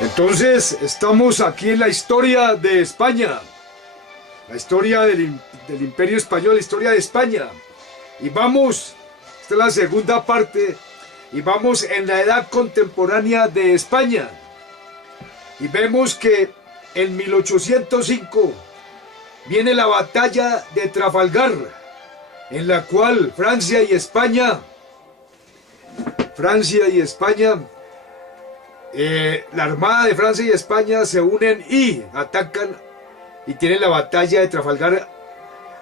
Entonces, estamos aquí en la historia de España, la historia del Imperio Español, la historia de España. Y vamos, esta es la segunda parte, y vamos en la edad contemporánea de España. Y vemos que en 1805 viene la batalla de Trafalgar, en la cual Francia y España, la Armada de Francia y España se unen y atacan y tienen la batalla de Trafalgar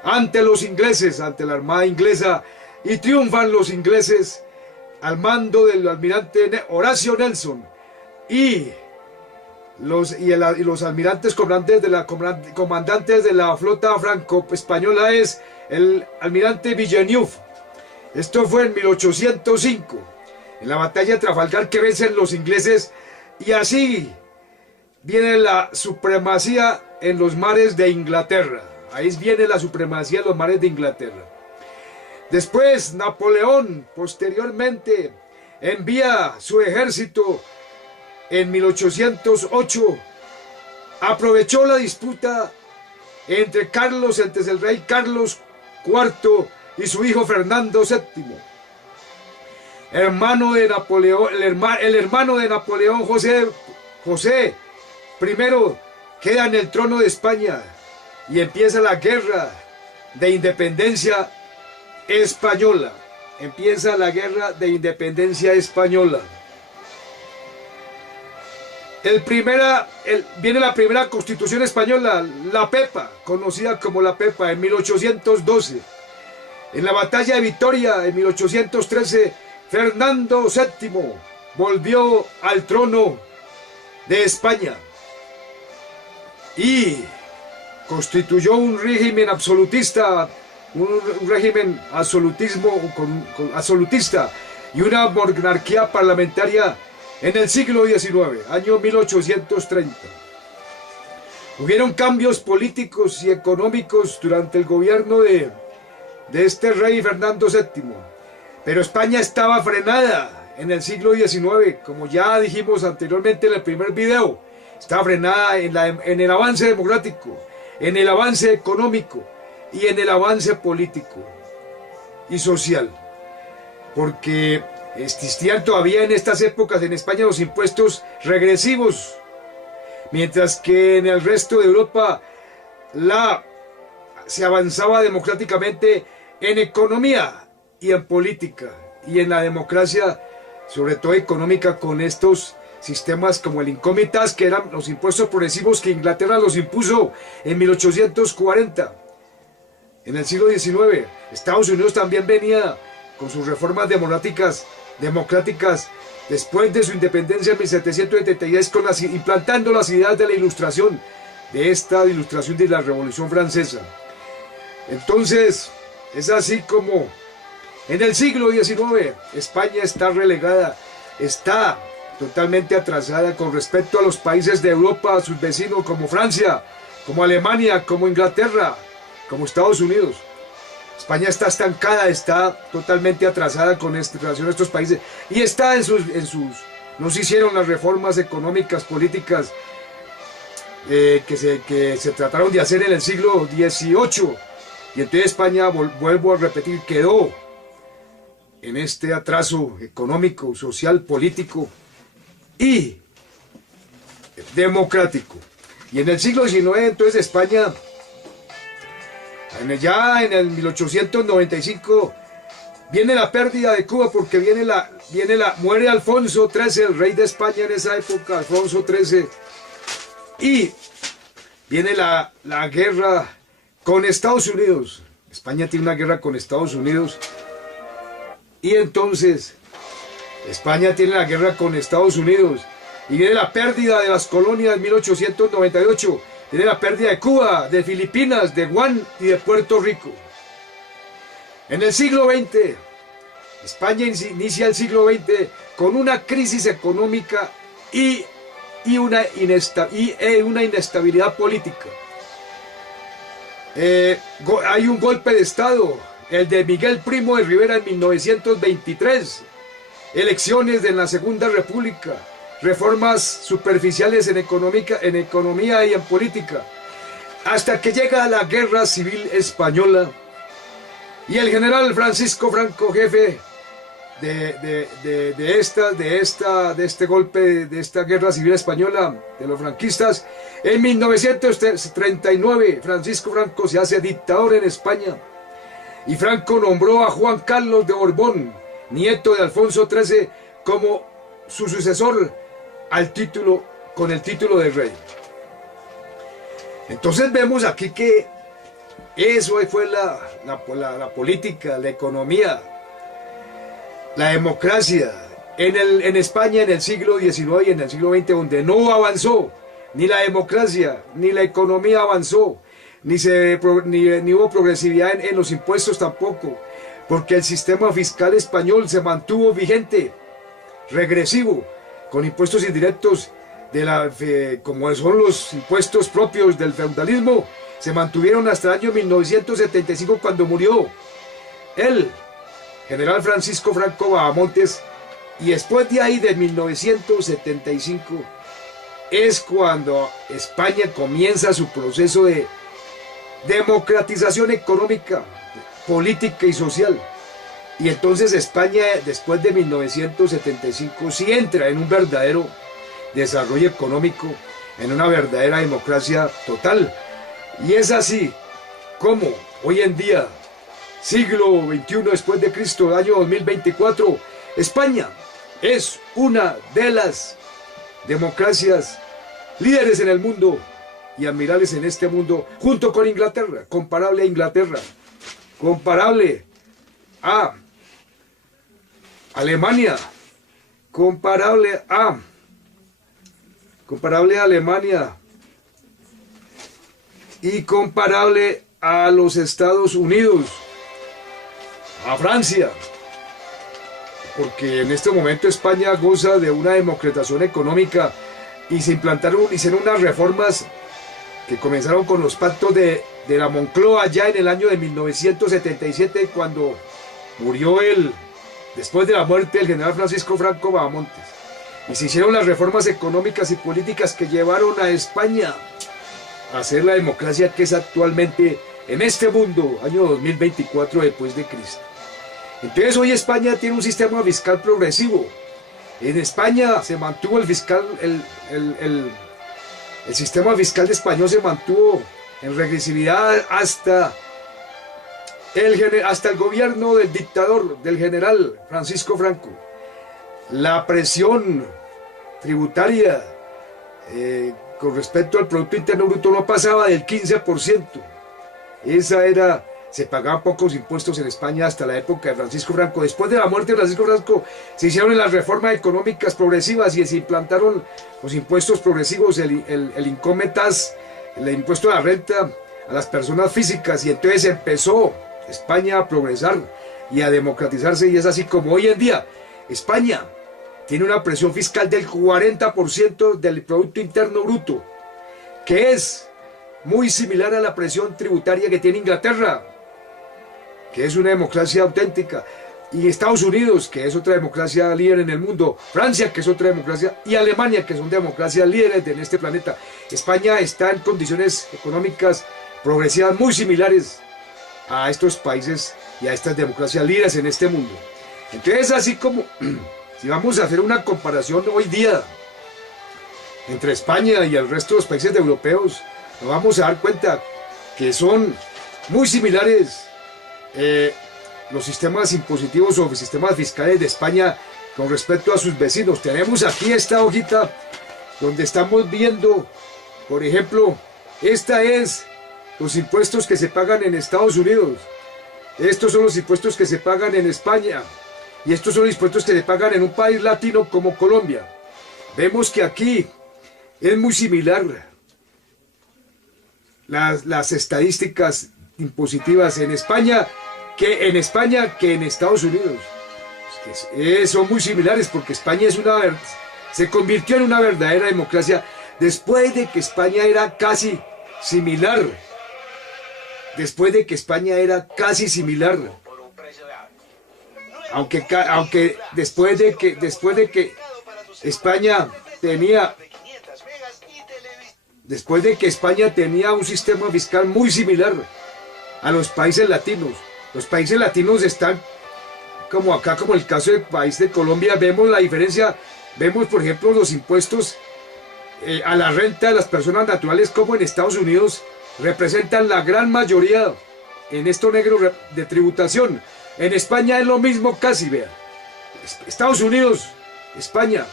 ante los ingleses, ante la Armada inglesa, y triunfan los ingleses al mando del almirante Horatio Nelson y los almirantes comandantes de la flota franco-española es el almirante Villeneuve. Esto fue en 1805, en la batalla de Trafalgar, que vencen los ingleses, y así viene la supremacía en los mares de Inglaterra. Ahí viene la supremacía en los mares de Inglaterra. Después Napoleón posteriormente envía su ejército en 1808, aprovechó la disputa entre el rey Carlos IV y su hijo Fernando VII, hermano de Napoleón, el hermano de Napoleón, José I, queda en el trono de España y empieza la guerra de independencia española. Empieza la guerra de independencia española. Viene la primera constitución española, la Pepa, conocida como la Pepa, en 1812. En la batalla de Vitoria, en 1813, Fernando VII volvió al trono de España y constituyó un régimen absolutista, un régimen absolutista y una monarquía parlamentaria en el siglo XIX, año 1830. Hubieron cambios políticos y económicos durante el gobierno de este rey Fernando VII, pero España estaba frenada en el siglo XIX, como ya dijimos anteriormente en el primer video. Estaba frenada en el avance democrático, en el avance económico y en el avance político y social, porque existían todavía en estas épocas en España los impuestos regresivos, mientras que en el resto de Europa se avanzaba democráticamente en economía y en política, y en la democracia, sobre todo económica, con estos sistemas como el income tax, que eran los impuestos progresivos que Inglaterra los impuso en 1840. En el siglo XIX, Estados Unidos también venía con sus reformas democráticas después de su independencia en 1776, implantando las ideas de la Ilustración, de la Revolución Francesa. Entonces, es así como en el siglo XIX España está relegada, está totalmente atrasada con respecto a los países de Europa, a sus vecinos como Francia, como Alemania, como Inglaterra, como Estados Unidos. España está estancada, está totalmente atrasada con relación a estos países, y está no se hicieron las reformas económicas, políticas que se trataron de hacer en el siglo XVIII, y entonces España, vuelvo a repetir, quedó en este atraso económico, social, político y democrático. Y en el siglo XIX, entonces, España, ya en el 1895, viene la pérdida de Cuba, porque muere Alfonso XIII, el rey de España en esa época, Alfonso XIII, y viene la guerra con Estados Unidos. España tiene una guerra con Estados Unidos, y entonces España tiene la guerra con Estados Unidos, y viene la pérdida de las colonias en 1898, tiene la pérdida de Cuba, de Filipinas, de Guam y de Puerto Rico. En el siglo XX, España inicia el siglo XX con una crisis económica y una inestabilidad política. Hay un golpe de Estado, el de Miguel Primo de Rivera en 1923, elecciones de la Segunda República, reformas superficiales en economía y en política, hasta que llega la Guerra Civil Española y el general Francisco Franco, jefe de este golpe, de esta Guerra Civil Española, de los franquistas, en 1939 Francisco Franco se hace dictador en España y Franco nombró a Juan Carlos de Borbón, nieto de Alfonso XIII, como su sucesor con el título de rey. Entonces vemos aquí que eso fue la política, la economía, la democracia en España en el siglo XIX y en el siglo XX, donde no avanzó ni la democracia ni la economía avanzó, ni hubo progresividad en los impuestos tampoco, porque el sistema fiscal español se mantuvo vigente, regresivo, con impuestos indirectos como son los impuestos propios del feudalismo, se mantuvieron hasta el año 1975, cuando murió el general Francisco Franco Bahamontes, y después de ahí, de 1975, es cuando España comienza su proceso de democratización económica, política y social. Y entonces España, después de 1975, sí entra en un verdadero desarrollo económico, en una verdadera democracia total. Y es así como hoy en día, siglo XXI después de Cristo, año 2024, España es una de las democracias líderes en el mundo y admirables en este mundo, junto con Inglaterra, comparable a Inglaterra, comparable a Alemania, comparable a Alemania y comparable a los Estados Unidos, a Francia, porque en este momento España goza de una democratización económica y hicieron unas reformas que comenzaron con los pactos de la Moncloa ya en el año de 1977, cuando murió después de la muerte del general Francisco Franco Bahamontes. Y se hicieron las reformas económicas y políticas que llevaron a España a ser la democracia que es actualmente en este mundo, año 2024 después de Cristo. Entonces hoy España tiene un sistema fiscal progresivo. En España se mantuvo el sistema fiscal de español se mantuvo en regresividad hasta el gobierno del dictador, del general Francisco Franco. La presión tributaria con respecto al Producto Interno Bruto no pasaba del 15%. Se pagaban pocos impuestos en España hasta la época de Francisco Franco. Después de la muerte de Francisco Franco se hicieron las reformas económicas progresivas y se implantaron los impuestos progresivos, el income tax, el impuesto a la renta a las personas físicas, y entonces empezó España a progresar y a democratizarse, y es así como hoy en día España tiene una presión fiscal del 40% del Producto Interno Bruto, que es muy similar a la presión tributaria que tiene Inglaterra, que es una democracia auténtica, y Estados Unidos, que es otra democracia líder en el mundo, Francia, que es otra democracia, y Alemania, que son democracias líderes en este planeta. España está en condiciones económicas progresivas muy similares a estos países y a estas democracias líderes en este mundo. Entonces, así como si vamos a hacer una comparación hoy día entre España y el resto de los países europeos, nos vamos a dar cuenta que son muy similares los sistemas impositivos o sistemas fiscales de España con respecto a sus vecinos. Tenemos aquí esta hojita donde estamos viendo, por ejemplo, esta es los impuestos que se pagan en Estados Unidos, estos son los impuestos que se pagan en España, y estos son los impuestos que se pagan en un país latino como Colombia. Vemos que aquí es muy similar las estadísticas impositivas en España que en Estados Unidos. Son muy similares, porque España se convirtió en una verdadera democracia después de que España era casi similar. Aunque después de que España después de que España tenía un sistema fiscal muy similar a los países latinos. Los países latinos están como acá, como el caso del país de Colombia, vemos la diferencia, vemos por ejemplo los impuestos a la renta de las personas naturales, como en Estados Unidos representan la gran mayoría en esto negro de tributación. En España es lo mismo casi, vean. Estados Unidos, España,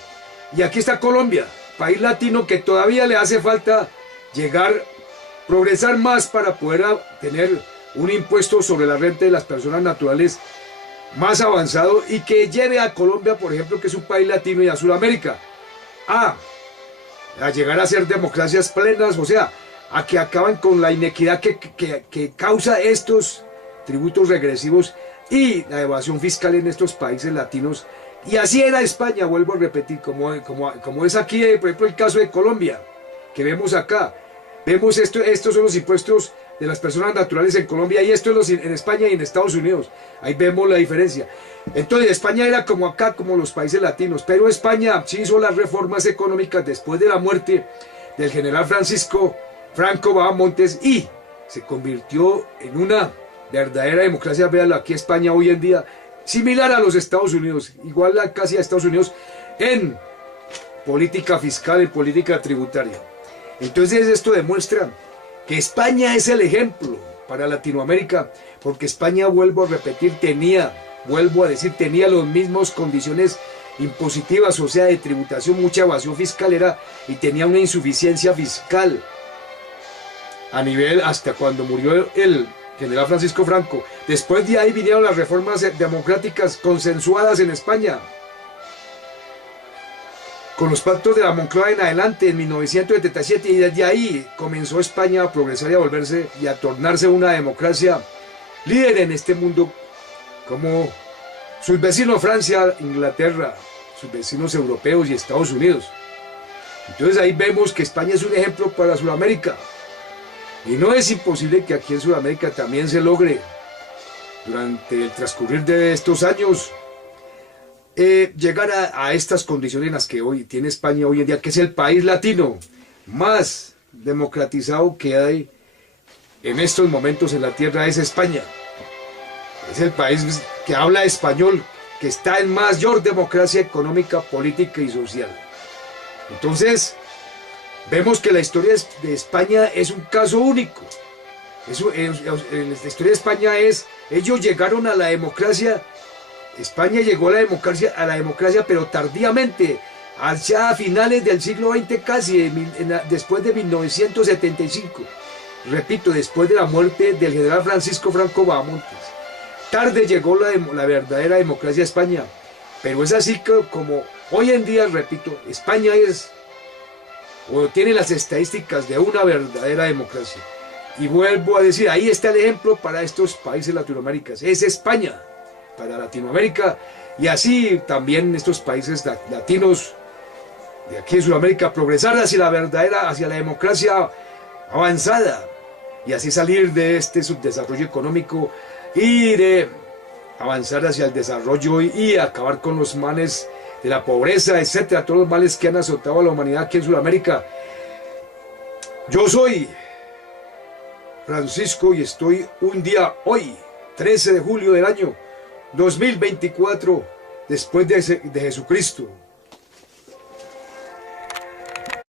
y aquí está Colombia, país latino que todavía le hace falta progresar más para poder tener un impuesto sobre la renta de las personas naturales más avanzado y que lleve a Colombia, por ejemplo, que es un país latino, y a Sudamérica a llegar a ser democracias plenas, o sea, a que acaban con la inequidad que causa estos tributos regresivos y la evasión fiscal en estos países latinos. Y así era España, vuelvo a repetir, como es aquí, por ejemplo, el caso de Colombia, que vemos acá. Vemos estos son los impuestos de las personas naturales en Colombia, y esto en España y en Estados Unidos. Ahí vemos la diferencia. Entonces España era como acá, como los países latinos, pero España sí hizo las reformas económicas después de la muerte del general Franco Bahamontes, y se convirtió en una verdadera democracia. Véanlo aquí, España hoy en día, similar a los Estados Unidos, igual casi a Estados Unidos en política fiscal, en política tributaria. Entonces esto demuestra que España es el ejemplo para Latinoamérica, porque España, vuelvo a repetir, tenía las mismas condiciones impositivas, o sea, de tributación, mucha evasión fiscal y tenía una insuficiencia fiscal a nivel hasta cuando murió el general Francisco Franco. Después de ahí vinieron las reformas democráticas consensuadas en España, con los pactos de la Moncloa en adelante, en 1977, y desde ahí comenzó España a progresar y a volverse y a tornarse una democracia líder en este mundo, como sus vecinos Francia, Inglaterra, sus vecinos europeos y Estados Unidos. Entonces ahí vemos que España es un ejemplo para Sudamérica, y no es imposible que aquí en Sudamérica también se logre, durante el transcurrir de estos años, llegar a estas condiciones en las que hoy tiene España hoy en día, que es el país latino más democratizado que hay en estos momentos en la tierra. Es España, es el país que habla español, que está en mayor democracia económica, política y social. Entonces vemos que la historia de España es un caso único. La historia de España ellos llegaron a la democracia. España llegó a la democracia, pero tardíamente, hacia finales del siglo XX casi, después de 1975. Repito, después de la muerte del general Francisco Franco Bahamontes. Tarde llegó la verdadera democracia a España, pero es así que como hoy en día, repito, España tiene las estadísticas de una verdadera democracia. Y vuelvo a decir, ahí está el ejemplo para estos países latinoamericanos. Es España para Latinoamérica, y así también estos países latinos de aquí en Sudamérica progresar hacia la democracia avanzada, y así salir de este subdesarrollo económico y de avanzar hacia el desarrollo y acabar con los males de la pobreza, etcétera, todos los males que han azotado a la humanidad aquí en Sudamérica. Yo soy Francisco y estoy un día hoy, 13 de julio del año 2024, después de Jesucristo.